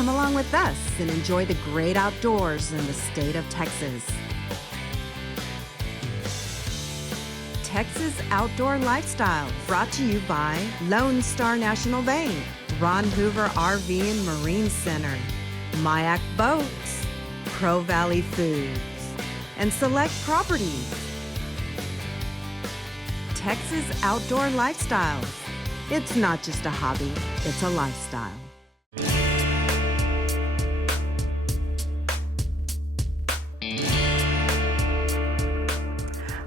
Come along with us and enjoy the great outdoors in the state of Texas. Texas Outdoor Lifestyle, brought to you by Lone Star National Bank, Ron Hoover RV and Marine Center, Mayak Boats, Crow Valley Foods, and Select Properties. Texas Outdoor Lifestyle. It's not just a hobby, it's a lifestyle.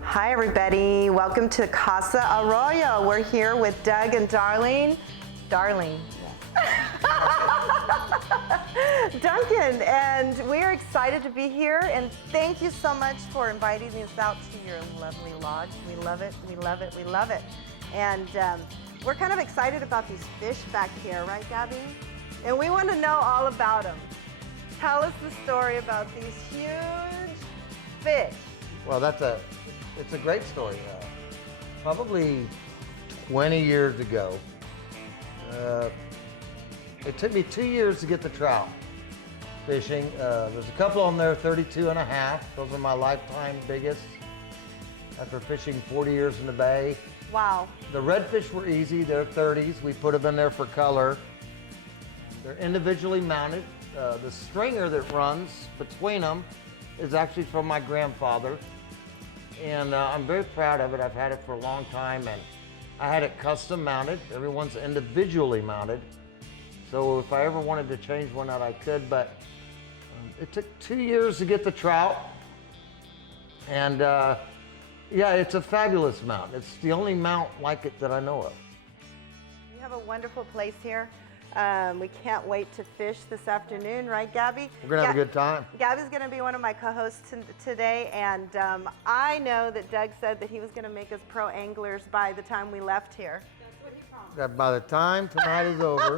Hi everybody, welcome to Casa Arroyo. We're here with Doug and Darlene. Dunkin, and we're excited to be here, and thank you so much for inviting us out to your lovely lodge. We love it, we love it, we love it. And we're kind of excited about these fish back here, right, Gabby? And we want to know all about them. Tell us the story about these huge fish. Well, it's a great story. Probably 20 years ago, it took me 2 years to get the trout fishing. There's a couple on there, 32 and a half. Those are my lifetime biggest after fishing 40 years in the bay. Wow. The redfish were easy, they're 30s. We put them in there for color. They're individually mounted. The stringer that runs between them is actually from my grandfather. And I'm very proud of it. I've had it for a long time, and I had it custom mounted. Everyone's individually mounted. So if I ever wanted to change one out, I could, but it took 2 years to get the trout. And yeah, it's a fabulous mount. It's the only mount like it that I know of. You have a wonderful place here. We can't wait to fish this afternoon, right, Gabby? We're gonna have a good time. Gabby's gonna be one of my co-hosts today, and I know that Doug said that he was gonna make us pro anglers by the time we left here. That's what he promised. That by the time tonight is over,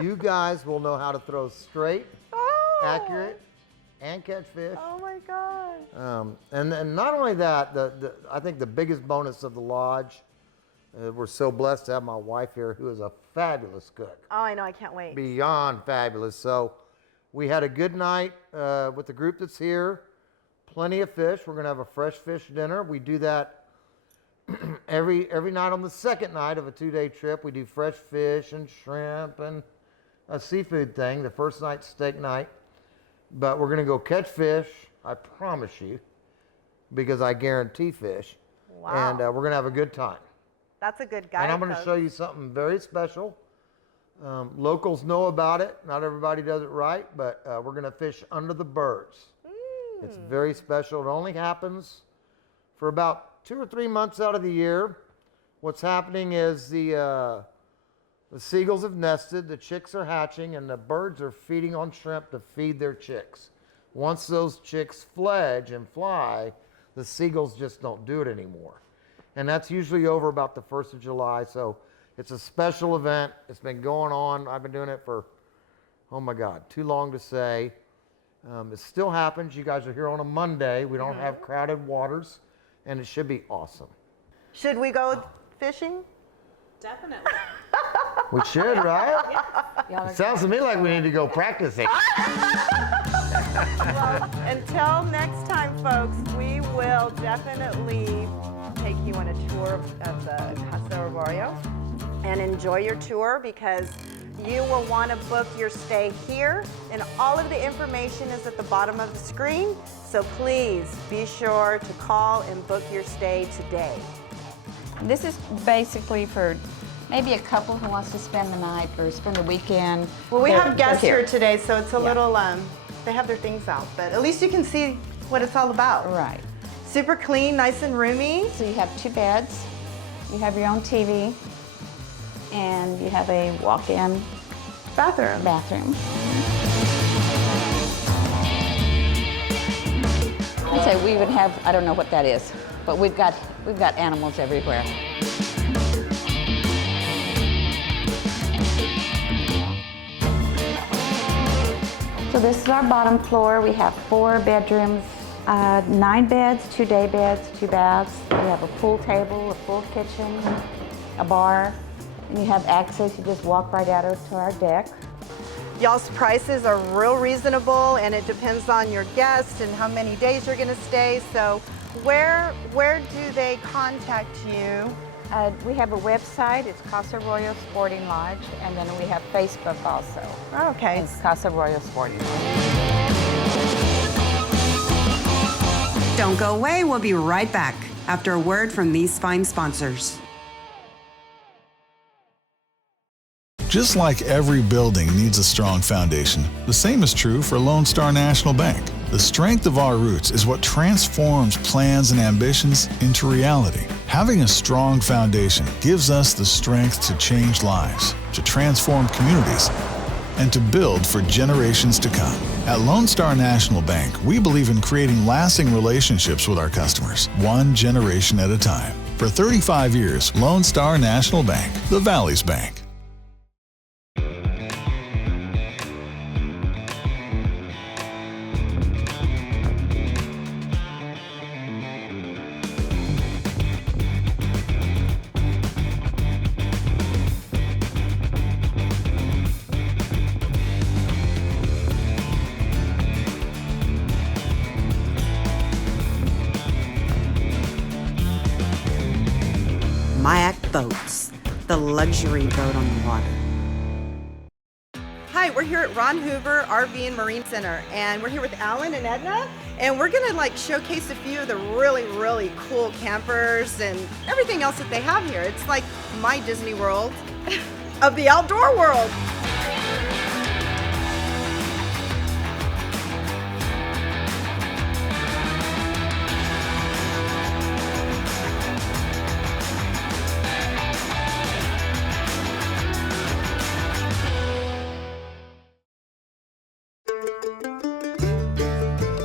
you guys will know how to throw straight, accurate, and catch fish. Oh my God. And not only that, I think the biggest bonus of the lodge, we're so blessed to have my wife here, who is a fabulous cook. Oh, I know, I can't wait. Beyond fabulous. So we had a good night with the group that's here. Plenty of fish. We're gonna have a fresh fish dinner. We do that every night. On the second night of a 2-day trip, we do fresh fish and shrimp and a seafood thing. The first night's steak night. But we're gonna go catch fish, I promise you, because I guarantee fish. Wow. And we're gonna have a good time. That's a good guy. And I'm going to show you something very special. Locals know about it. Not everybody does it right, but we're going to fish under the birds. It's very special. It only happens for about 2 or 3 months out of the year. What's happening is the seagulls have nested, the chicks are hatching, and the birds are feeding on shrimp to feed their chicks. Once those chicks fledge and fly, the seagulls just don't do it anymore. And that's usually over about the 1st of July. So it's a special event. It's been going on. I've been doing it for, oh my God, too long to say. It still happens. You guys are here on a Monday. We don't have crowded waters, and it should be awesome. Should we go fishing? Definitely. We should, right? It sounds to me like we need to go practicing. Well, until next time, folks, we will definitely take you on a tour of the Casa Arroyo and enjoy your tour, because you will want to book your stay here, and all of the information is at the bottom of the screen. So please be sure to call and book your stay today. This is basically for maybe a couple who wants to spend the night or spend the weekend. Well, we have guests they're here today, so it's a little, they have their things out, but at least you can see what it's all about. Right. Super clean, nice and roomy. So you have 2 beds, you have your own TV, and you have a walk-in bathroom. I'd say we would have, I don't know what that is, but we've got animals everywhere. So this is our bottom floor. We have 4 bedrooms, 9 beds, 2 day beds, 2 baths. We have a pool table, a full kitchen, a bar, and you have access. You just walk right out to our deck. Y'all's prices are real reasonable, and it depends on your guests and how many days you're gonna stay. So where do they contact you? We have a website, it's Casa Arroyo Sporting Lodge, and then we have Facebook also. Okay. It's Casa Arroyo Sporting Lodge. Don't go away, we'll be right back after a word from these fine sponsors. Just like every building needs a strong foundation, the same is true for Lone Star National Bank. The strength of our roots is what transforms plans and ambitions into reality. Having a strong foundation gives us the strength to change lives, to transform communities, and to build for generations to come. At Lone Star National Bank, we believe in creating lasting relationships with our customers, one generation at a time. For 35 years, Lone Star National Bank, the Valley's Bank. Boats, the luxury boat on the water. Hi, we're here at Ron Hoover RV and Marine Center, and we're here with Alan and Edna, and we're gonna showcase a few of the really cool campers and everything else that they have here. It's like my Disney World of the outdoor world.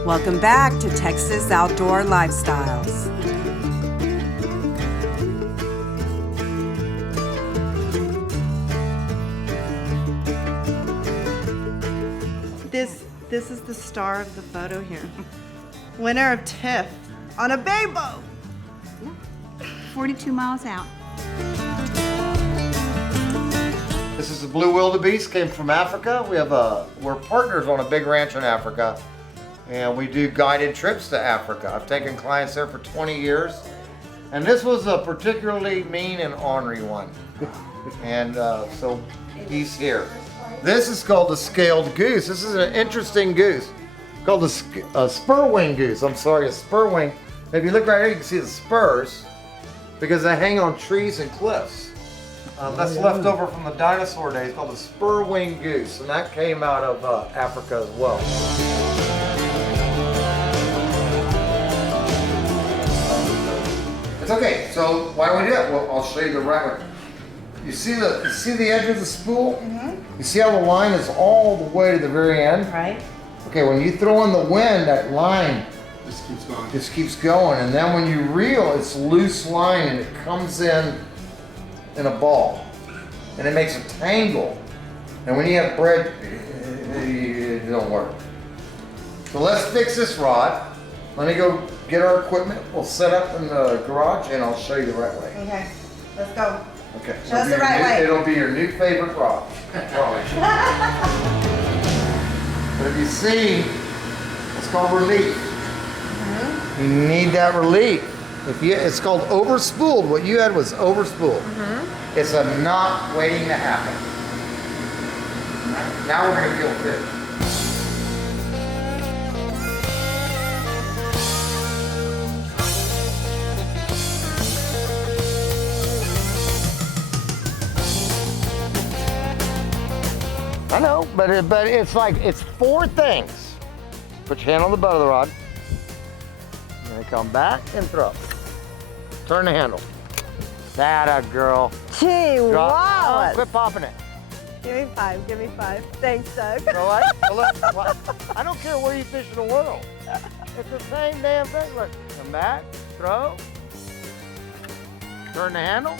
Welcome back to Texas Outdoor Lifestyles. This is the star of the photo here. Winner of TIFF on a bay boat. 42 miles out. This is the blue wildebeest, came from Africa. We're partners on a big ranch in Africa, and we do guided trips to Africa. I've taken clients there for 20 years, and this was a particularly mean and ornery one. And so he's here. This is called the scaled goose. This is an interesting goose called a spur wing goose. I'm sorry, a spur wing. If you look right here, you can see the spurs because they hang on trees and cliffs. That's left over from the dinosaur days, called the spur wing goose, and that came out of Africa as well. It's okay. So why do we do that? Well, I'll show you the right way. You see the edge of the spool? Mm-hmm. You see how the line is all the way to the very end? Right. Okay, when you throw in the wind, that line Just keeps going. and then when you reel, it's loose line and it comes in a ball, and it makes a tangle. And when you have bread, it don't work. So let's fix this rod. Let me go get our equipment. We'll set up in the garage, and I'll show you the right way. Okay, let's go. Okay. Show us the right way. It'll be your new favorite rod. I promise you. But if you see, it's called relief. Mm-hmm. You need that relief. It's called overspooled. What you had was overspooled. Mm-hmm. It's a knot waiting to happen. Right. Now we're going to feel good. I know, but it's four things. Put your hand on the butt of the rod. And come back and throw. Turn the handle. That a girl. Gee, Drop. wow. Oh, quit popping it. Give me five. Thanks, Doug. You know what? Well, look, I don't care where you fish in the world. It's the same damn thing. Look, come back, throw. Turn the handle.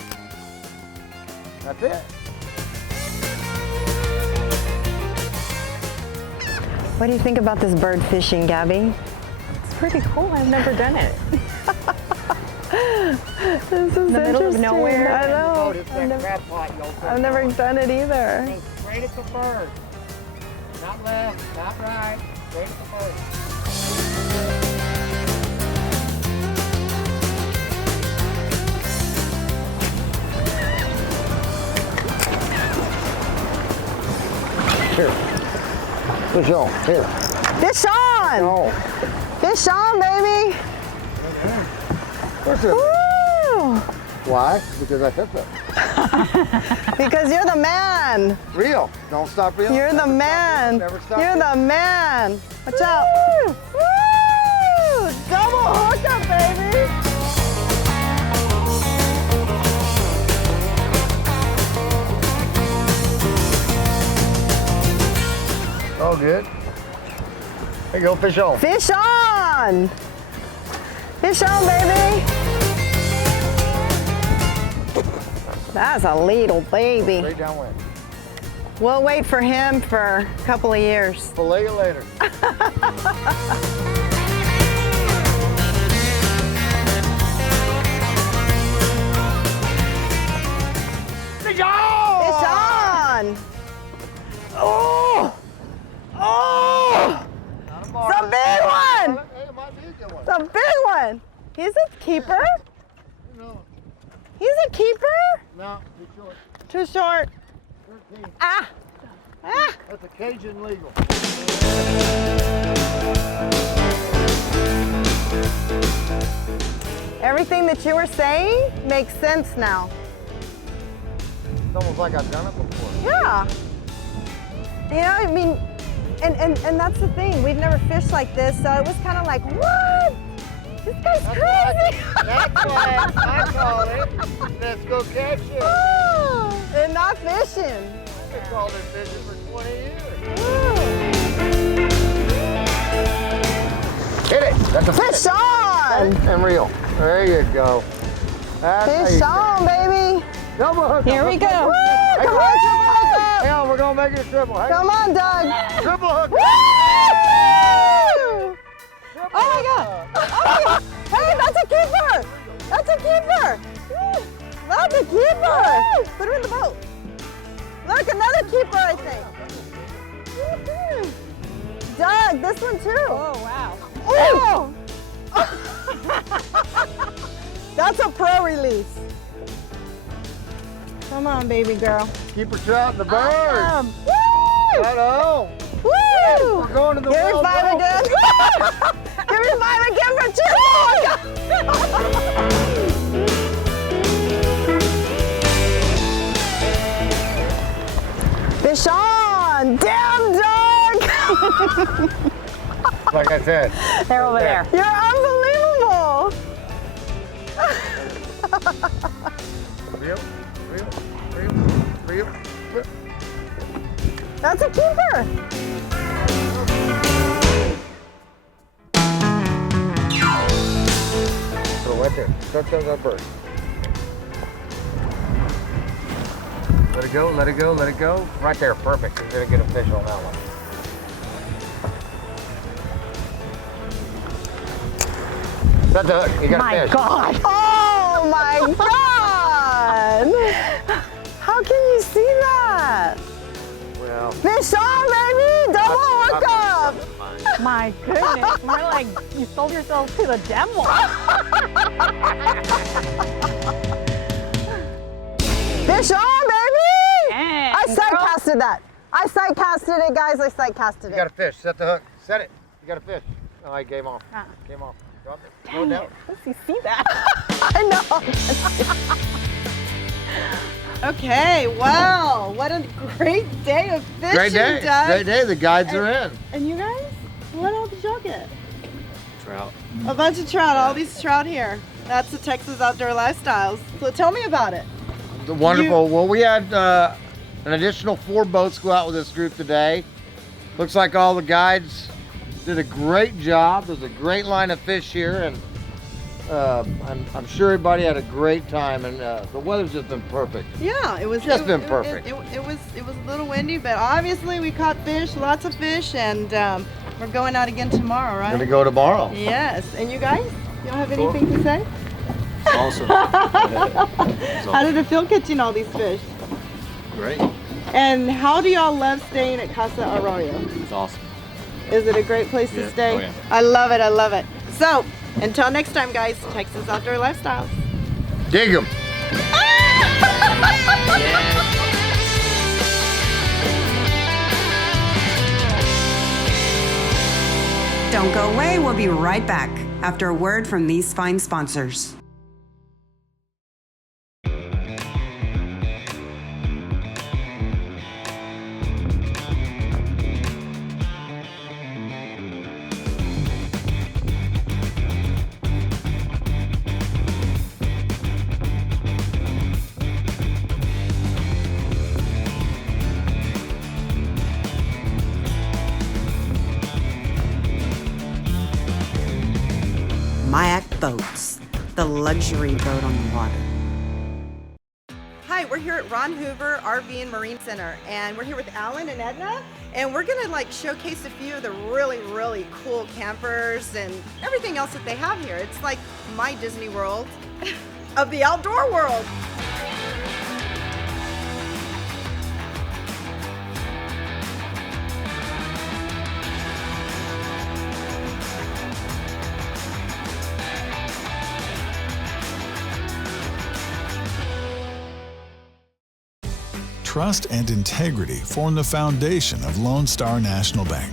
That's it. What do you think about this bird fishing, Gabby? It's pretty cool. I've never done it. This is in the middle of nowhere. I know. I've never done it either. Go straight at the bird. Not left, not right. Straight at the boat. Here. Fish on. Here. Fish on! Oh. Fish on, baby! Where's it? Woo! Why? Because I said so. Because you're the man. Reel. Don't stop reeling. You're the Never stop man. reeling. Never stop You're reeling. the man. Watch out. Woo! Double hookup, baby. All good. There you go, fish on. Fish on. Fish on, baby. That's a little baby. Straight downwind. We'll wait for him for a couple of years. Fillet you later. Fish on! Fish on! Oh! Oh! It's a big one! Hey, it might be a good one. It's a big one! He's a keeper? No, He's a keeper? no, too short. Too short. 13. Ah! Ah! That's a Cajun legal. Everything that you were saying makes sense now. It's almost like I've done it before. Yeah. You know, I mean, and that's the thing. We've never fished like this, so it was kind of like, what? This guy's crazy. That's why I call it, let's go catch it. Oh, and not fishing. I called it fishing for 20 years. Hit it. That's a Fish on! And reel. There you go. That's how Fish you on, baby. Double hook. Here we go. Woo! Hey, Come on, triple hook up. Hang on, we're gonna make it a triple. Hang Come on, Doug. Triple hook. Woo! Oh my God. Oh my God. Hey, that's a keeper. That's a keeper. That's a keeper. Put him in the boat. Look, another keeper, I think. Woo-hoo. Doug, this one too. Oh, wow. Oh! That's a pro release. Come on, baby girl. Keep her trout in the bird. Awesome. Woo! Right on. Woo! We're going to the Give me well 5 done. again. Give me 5 again for 2. Fish on! Damn, Doug! Like I said. They're over there. You're unbelievable! Reel, reel, reel, reel. That's a keeper! So right there. Start that bird. Let it go, let it go, let it go. Right there, perfect. You're gonna get a fish on that one. That's the hook. You got a My fish. God. Oh my God! How can you see that? Well, Fish on, baby! Double hookup! My goodness. More like you sold yourself to the devil. Fish on, baby! Dang, I girl. sight casted that. I sight casted it, guys. I sight casted you got it. a fish. Set the hook. Set it. You got a fish. Oh, I game off. Ah. Game off. Drop it. Go Dang down. it. Let's see that. I know. Okay, wow. What a great day of fishing, Great day. Doug. Great day. The guides are in. And you guys, what else did y'all get? Trout. A bunch of trout, all these trout here. That's the Texas Outdoor Lifestyles. So tell me about it. Wonderful. Well, we had an additional 4 boats go out with this group today. Looks like all the guides did a great job. There's a great line of fish here, and I'm sure everybody had a great time. And the weather's just been perfect. Yeah, it was Just been perfect. It was a little windy, but obviously we caught fish, lots of fish, and we're going out again tomorrow, right? Gonna go tomorrow. Yes. And you guys, you don't have anything to say? Awesome. How did it feel catching all these fish? Great. And how do y'all love staying at Casa Arroyo? It's awesome. Is it a great place to stay? Oh, yeah. I love it, I love it. So, until next time, guys, Texas Outdoor Lifestyles. Dig 'em. Don't go away. We'll be right back after a word from these fine sponsors. Boats, the luxury boat on the water. Hi, we're here at Ron Hoover RV and Marine Center, and we're here with Alan and Edna, and we're gonna showcase a few of the really cool campers and everything else that they have here. It's like my Disney World of the outdoor world. Trust and integrity form the foundation of Lone Star National Bank.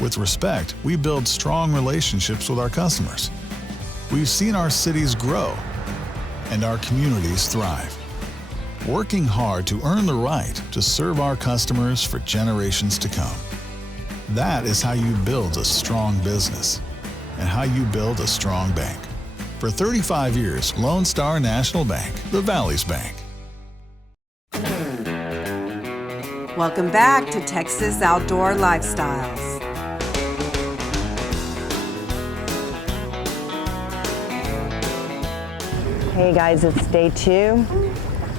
With respect, we build strong relationships with our customers. We've seen our cities grow and our communities thrive, working hard to earn the right to serve our customers for generations to come. That is how you build a strong business and how you build a strong bank. For 35 years, Lone Star National Bank, the Valley's Bank. Welcome back to Texas Outdoor Lifestyles. Hey guys, it's day 2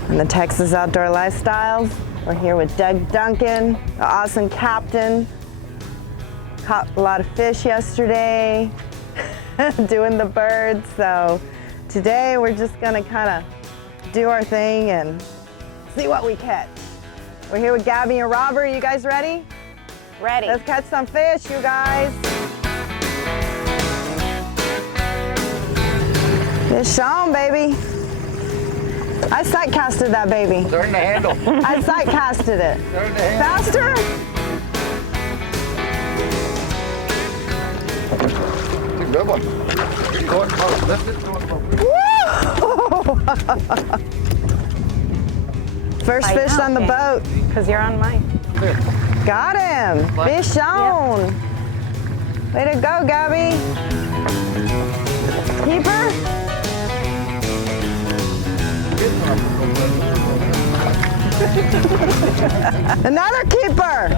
on the Texas Outdoor Lifestyles. We're here with Doug Dunkin, the awesome captain. Caught a lot of fish yesterday, doing the birds. So today we're just gonna kind of do our thing and see what we catch. We're here with Gabby and Robert. You guys ready? Ready. Let's catch some fish, you guys. Fish on, baby. I sight casted that baby. Turn the handle. I sight casted it. Turn the handle. Faster? It's a good one. Throw it close. Lift it, throw it close. Woo! First I fish know, on the okay. boat. Because you're on mine. Got him. Fish on. Way to go, Gabby. Keeper? Another keeper.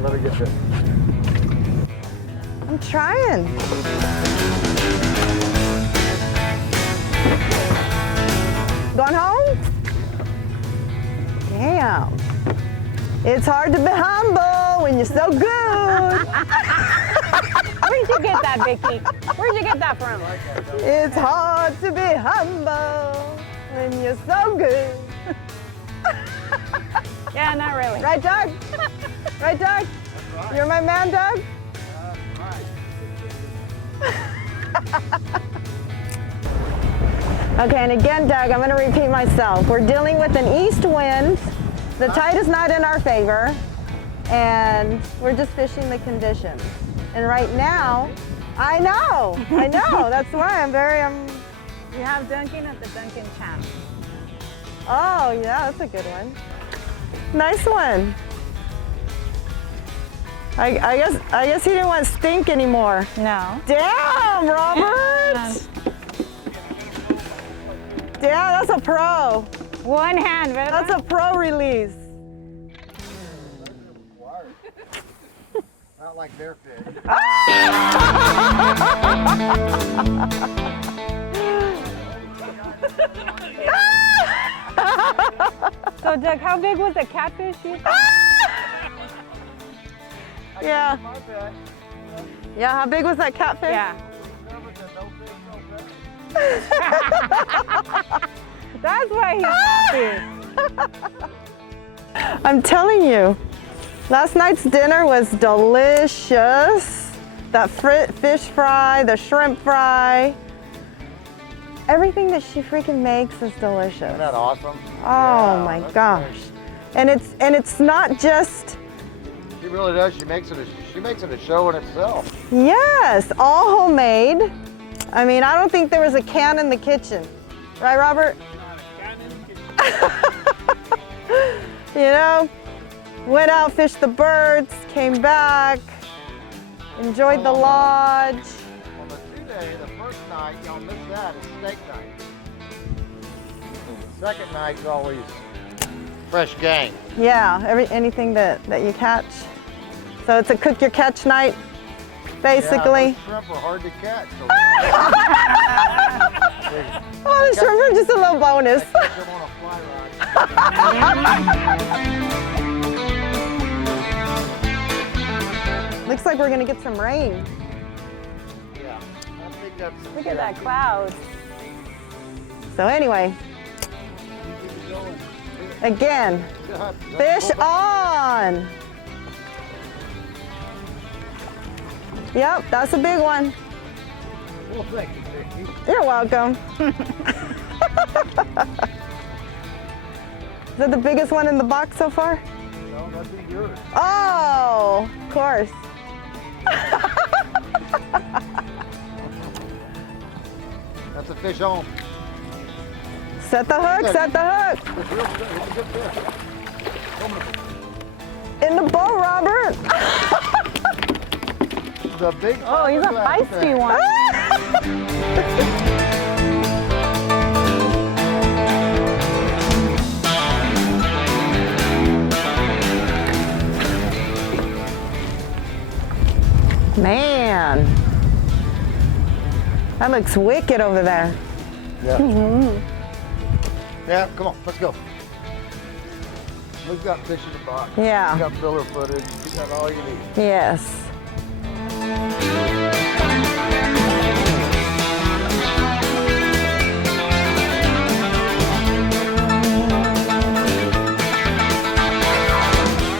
Let her get you. I'm trying. Going home? Damn. It's hard to be humble when you're so good. Where'd you get that, Vicky? Where'd you get that from? It's hard to be humble when you're so good. Yeah, not really. Right, Doug? Right, Doug? Right. You're my man, Doug? Okay, and again, Doug, I'm going to repeat myself. We're dealing with an east wind. The tide is not in our favor, and we're just fishing the conditions. And right now, I know. That's why I'm very, You have Dunkin at the Dunkin Champ. Oh, yeah, that's a good one. Nice one. I guess he didn't want to stink anymore. No. Damn, Robert! Damn, that's a pro. One hand, ¿verdad? That's a pro release. Not like their fish. So, Doug, how big was the catfish you thought? Yeah. Yeah, how big was that catfish? Yeah. That's why he's happy. I'm telling you, last night's dinner was delicious. That fish fry, the shrimp fry, everything that she freaking makes is delicious. Isn't that awesome? Oh Yeah, my that's gosh. nice. And it's not just, She really does. She makes it a show in itself. yes, all homemade. I mean, I don't think there was a can in the kitchen. Right, Robert? You know, went out, fished the birds, came back, enjoyed the lodge. On the 2-day, the first night, y'all miss that, it's steak night. The second night's always fresh game. Yeah, anything that you catch. So it's a cook your catch night, basically. Yeah, those shrimp are hard to catch. So Oh, the shrimp are just a little bonus. catch them on a fly rod. Looks like we're gonna get some rain. Yeah, I think that's. Look at that cloud. So anyway, again, fish on. Yep, that's a big one. Well, thank you, Vicky. You're welcome. Is that the biggest one in the box so far? No, that'd be yours. Oh, of course. That's a fish on. Set the hook, set the hook. It's real good. It's a good fish. In the boat, Robert. The big. Oh, he's a fiberglass feisty thing. one. Man, that looks wicked over there. Yeah. Yeah, come on, let's go. We've got fish in the box. Yeah. We got filler footage. We got all you need. Yes.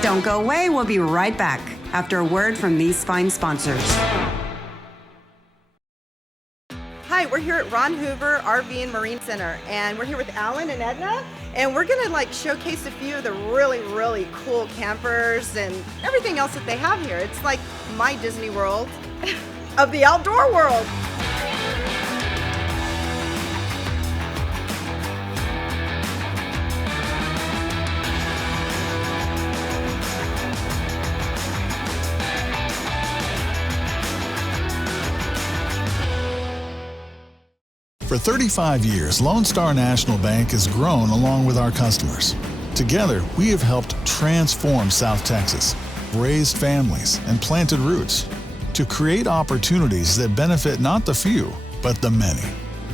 Don't go away. We'll be right back after a word from these fine sponsors. Hi, we're here at Ron Hoover RV and Marine Center, and we're here with Alan and Edna, and we're gonna showcase a few of the really, really cool campers and everything else that they have here. It's like my Disney World of the outdoor world. For 35 years, Lone Star National Bank has grown along with our customers. Together, we have helped transform South Texas, raised families, and planted roots to create opportunities that benefit not the few, but the many,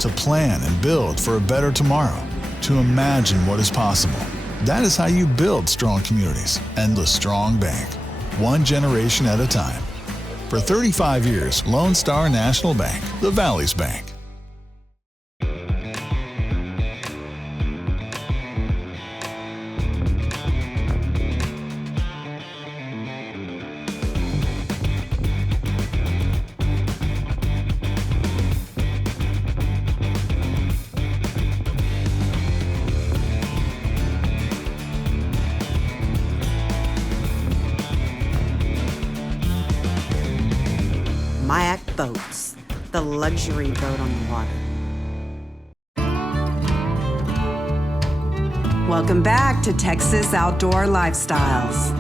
to plan and build for a better tomorrow, to imagine what is possible. That is how you build strong communities and the strong bank, one generation at a time. For 35 years, Lone Star National Bank, the Valley's Bank. Boats, the luxury boat on the water. Welcome back to Texas Outdoor Lifestyles.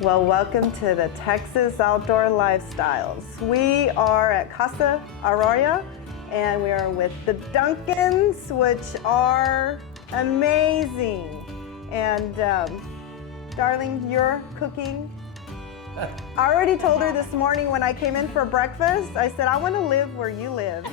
Well, welcome to the Texas Outdoor Lifestyles. We are at Casa Arroyo, and we are with the Dunkins, which are amazing. And darling, you're cooking. I already told her this morning when I came in for breakfast, I said, I want to live where you live.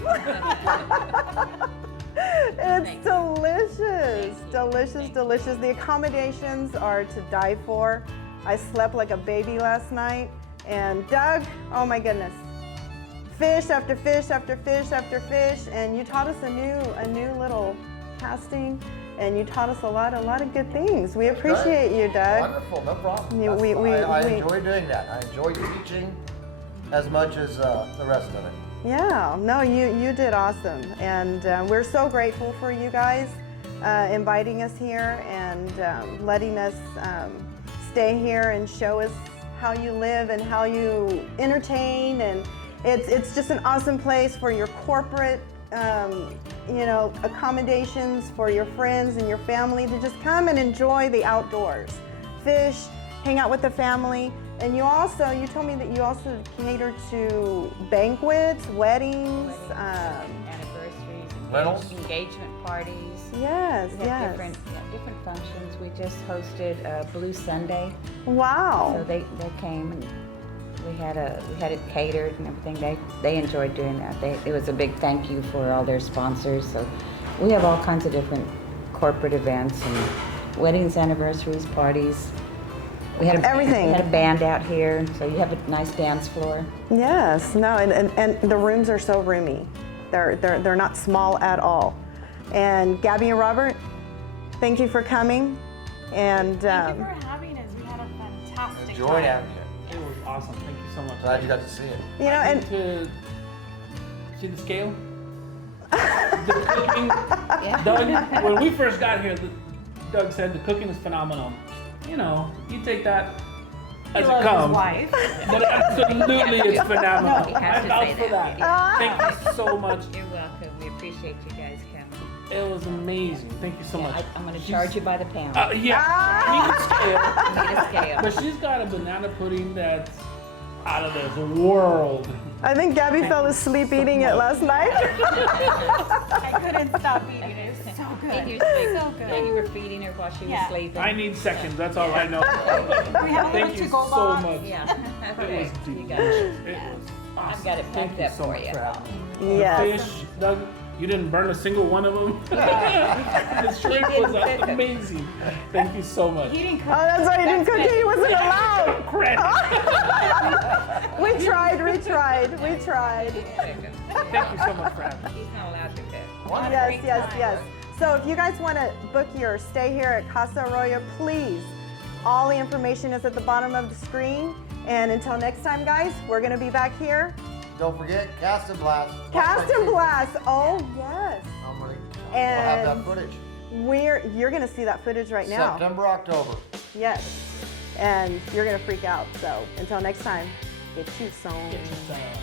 It's delicious, delicious, delicious. The accommodations are to die for. I slept like a baby last night. And Doug, oh my goodness, fish after fish after fish after fish, and you taught us a new little casting, and you taught us a lot of good things. We appreciate you, Doug. Wonderful, no problem. You- I enjoy doing that. I enjoy teaching as much as the rest of it. Yeah, no, you did awesome, and we're so grateful for you guys inviting us here and letting us stay here and show us how you live and how you entertain, and it's just an awesome place for your corporate accommodations for your friends and your family to just come and enjoy the outdoors, fish, hang out with the family. And you told me that you also cater to banquets, weddings, anniversaries, Reynolds? engagement parties. Yes, We have yes. different functions. We just hosted Blue Sunday, so Wow. they came and we had it catered and everything. They enjoyed doing that. It was a big thank you for all their sponsors. So we have all kinds of different corporate events and weddings, anniversaries, parties. We had Everything. We had a band out here, so you have a nice dance floor. Yes, no, and the rooms are so roomy. They're not small at all. And Gabby and Robert, thank you for coming. And Thank you for having us. We had a fantastic Enjoy time. having you. It was awesome. Thank you so much. Glad you got to see it. I and need to see the scale. The cooking. Doug, when we first got here, Doug said the cooking is phenomenal. You take that as it Love his comes. wife. But absolutely, it's phenomenal. He has I to say vouch for that. that. Thank you so much. You're welcome. We appreciate you guys coming. It was amazing. Thank you so much. I'm going to charge you by the pound. Yeah, I need a scale. Need a scale. But she's got a banana pudding that's out of this world. I think Gabby fell asleep eating it last night. I couldn't stop eating it. It's so good. And you were So good. And you were feeding her while she was Yeah. sleeping. I need seconds. That's all I know. We have a Thank little you to-go so box. much. Yeah. It Okay. was You delicious. got it. It was awesome. I've got it Thank packed you up so for much you. for having me. Yes. Fish, Doug, you didn't burn a single one of them. The shrimp didn't was cook 'em. amazing. Thank you so much. He didn't Oh, cook. that's why he didn't cook it. He wasn't allowed. Credit. We tried. Thank you so much for having me. He's not allowed to cook. Yes. So if you guys want to book your stay here at Casa Arroyo, please, all the information is at the bottom of the screen. And until next time, guys, we're going to be back here. Don't forget, Cast and Blast. Cast and Blast. Oh, yes. We'll have that And footage. you're going to see that footage right now. September, October. Yes. And you're going to freak out. So until next time, get you some. Get your style.